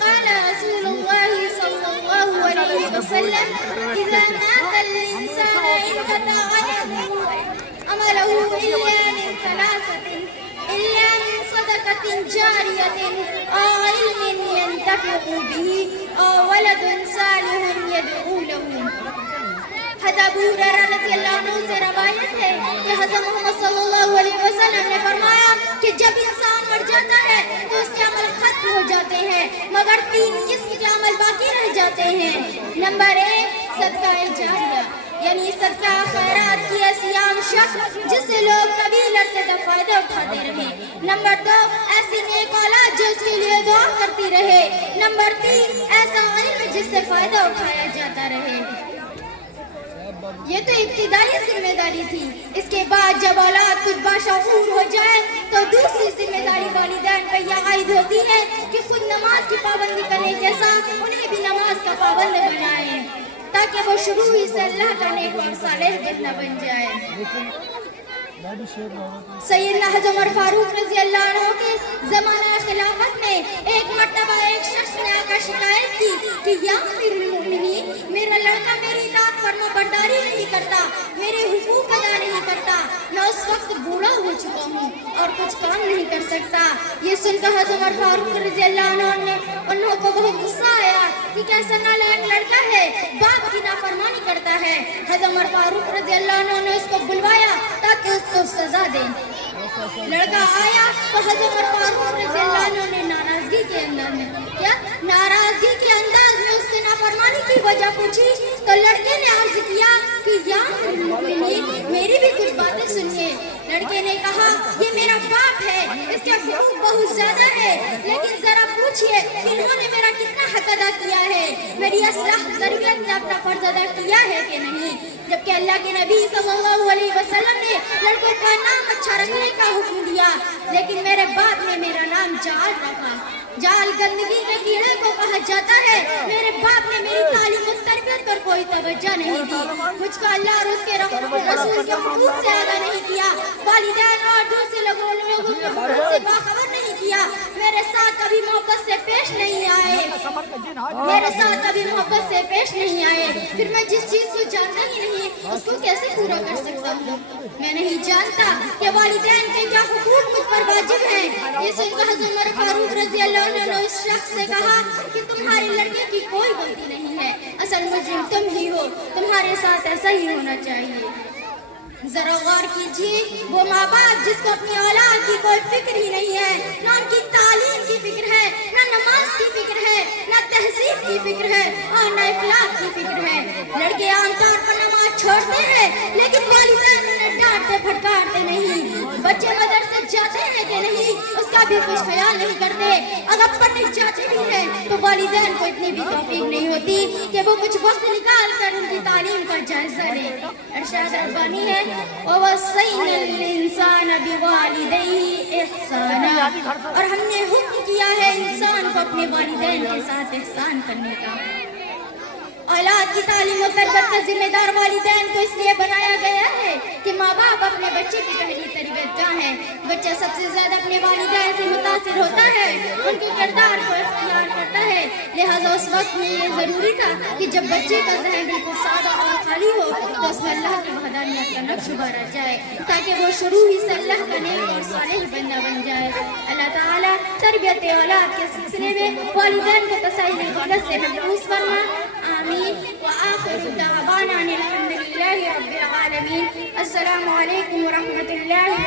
قال رسول الله صلى الله عليه وسلم إذا مات الإنسان انقطع عمله إلا من ثلاثة إلا من صدقة جارية أو علم ينتفع به أو ولد صالح يدعو له۔ حضرت ابو ہریرہ رضی اللہ عنہ سے روایت ہے کہ حضرت محمد صلی اللہ علیہ وسلم نے فرمایا کہ جب انسان مر جاتا ہے تو اس کے عمل ختم ہو جاتے ہیں مگر تین قسم کے عمل باقی رہ جاتے ہیں۔ نمبر 1 صدقہ جاریہ، یعنی صدقہ خیرات کی ایسی عام شخص جس سے لوگ طویل عرصے تک فائدہ اٹھاتے رہے۔ نمبر 2 ایسی نیک اولاد جو اس کے لیے دعا کرتی رہے۔ نمبر 3 ایسا علم جس سے فائدہ اٹھایا جاتا رہے۔ یہ تو ابتدائی ذمہ داری تھی، اس کے بعد جب اولاد کچھ باشعور ہو جائے تو دوسری ذمہ داری والدین پر یہ عائد ہوتی ہے کہ خود نماز کی پابندی کرنے کے ساتھ انہیں بھی نماز کا پابند بنائیں تاکہ وہ شروع ہی سے اللہ کا نیک اور صالح بندہ بن جائے۔ سیدنا حضرت عمر فاروق رضی اللہ عنہ کے زمانہ خلافت میں ایک مرتبہ ایک شخص نے آ کر شکایت کی کہ یا امیر المؤمنین، میرا لڑکا میری اطاعت فرما برداری نہیں کرتا، میرے حقوق ادا نہیں کرتا، میں اس وقت بوڑھا ہو چکا ہوں اور کچھ کام نہیں کر سکتا۔ یہ سن کر حضرت عمر فاروق رضی اللہ عنہ نے انہوں کو بہت غصہ آیا کہ کیسا نالائق لڑکا ہے، باپ کی نافرمانی کرتا ہے۔ حضرت عمر فاروق رضی اللہ عنہ نے اس کو بلوایا تاکہ اس کو سزا دیں۔ لڑکا آیا تو حضرت عمر فاروق رضی اللہ عنہ نے ناراضگی کے انداز میں اس سے نافرمانی کی وجہ پوچھی تو لڑکے نے عرض کیا کہ یا المؤمنین، میری بھی کچھ باتیں سنیے۔ لڑکے نے کہا یہ میرا باپ ہے، اس کے حقوق بہت زیادہ ہے، لیکن ذرا پوچھئے کہ انہوں نے میرا کتنا حق ادا کیا ہے، میری اصلاح تربیت نے اپنا فرض ادا کیا ہے کہ نہیں۔ جبکہ اللہ کے نبی صلی اللہ علیہ وسلم نے لڑکوں کا نام اچھا رکھنے کا حکم دیا، لیکن میرے باپ نے میرا نام جعل رکھا۔ جعل گندگی کے کیڑے کو کہا جاتا ہے۔ میرے باپ نے میری تعلیم و تربیت پر کوئی توجہ نہیں دی، مجھ کو اللہ اور اس کے رسول کے حقوق سے آگاہ نہیں کیا، والدین اور دوسرے لوگوں کے حقوق سے باخبر نہیں کیا، میرے ساتھ کبھی محبت سے پیش نہیں آئے، پھر میں جس چیز کو جانتا ہی نہیں اس کو کیسے پورا کر سکتا ہوں؟ میں نہیں جانتا کہ والدین کے کیا حقوق مجھ پر واجب ہیں۔ یہ سن کر حضرت عمر فاروق رضی اللہ عنہ نے اس شخص سے کہا کہ تمہارے لڑکے کی کوئی غلطی نہیں ہے، اصل مجرم تم ہی ہو، تمہارے ساتھ ایسا ہی ہونا چاہیے۔ ذرا غور کیجیے، وہ ماں باپ جس کو اپنی اولاد کی کوئی فکر ہی نہیں ہے، نہ ان کی تعلیم کی فکر ہے، نہ نماز کی فکر ہے، نہ تہذیب کی فکر ہے اور نہ اخلاق کی فکر ہے۔ لڑکے عام طور پر نماز چھوڑتے ہیں لیکن والدین انہیں ڈانٹتے پھٹکار ہیں کہ نہیں اس کا بھی کچھ خیال نہیں کرتے. اگر پڑھنے جاتے بھی ہیں تو والدین کو اتنی بھی توفیق نہیں ہوتی کہ وہ کچھ وقت نکال کر ان کی تعلیم کا جائزہ لیں. ارشاد ربانی ہے وَوَصَّيْنَا الْإِنسَانَ بِوَالِدَيْهِ إِحْسَانًا, اور ہم نے حکم کیا ہے انسان کو اپنے والدین کے ساتھ احسان کرنے کا. اولاد کی تعلیم و تربیت کا ذمہ دار والدین کو اس لیے بنایا گیا ہے کہ ماں باپ اپنے بچے کی پہلی تربیت گاہ ہیں. بچہ سب سے زیادہ اپنے والدین سے متاثر ہوتا ہے, ان کے کردار کو اختیار کرتا ہے. لہٰذا اس وقت میں یہ ضروری تھا کہ جب بچے کا ذہن بالکل سادہ اور خالی ہو تو اس میں اللہ کی وحدانیت کا نقش ابھارا جائے تاکہ وہ شروع ہی سے اللہ کا نیک اور صالح بندہ بن جائے. اللہ تعالیٰ تربیت اولاد کے سلسلے میں والدین کو تسلی دولت سے محفوظ فرما. آمین. وآخر دعوانا الحمد للہ رب العالمین. السلام علیکم ورحمۃ اللہ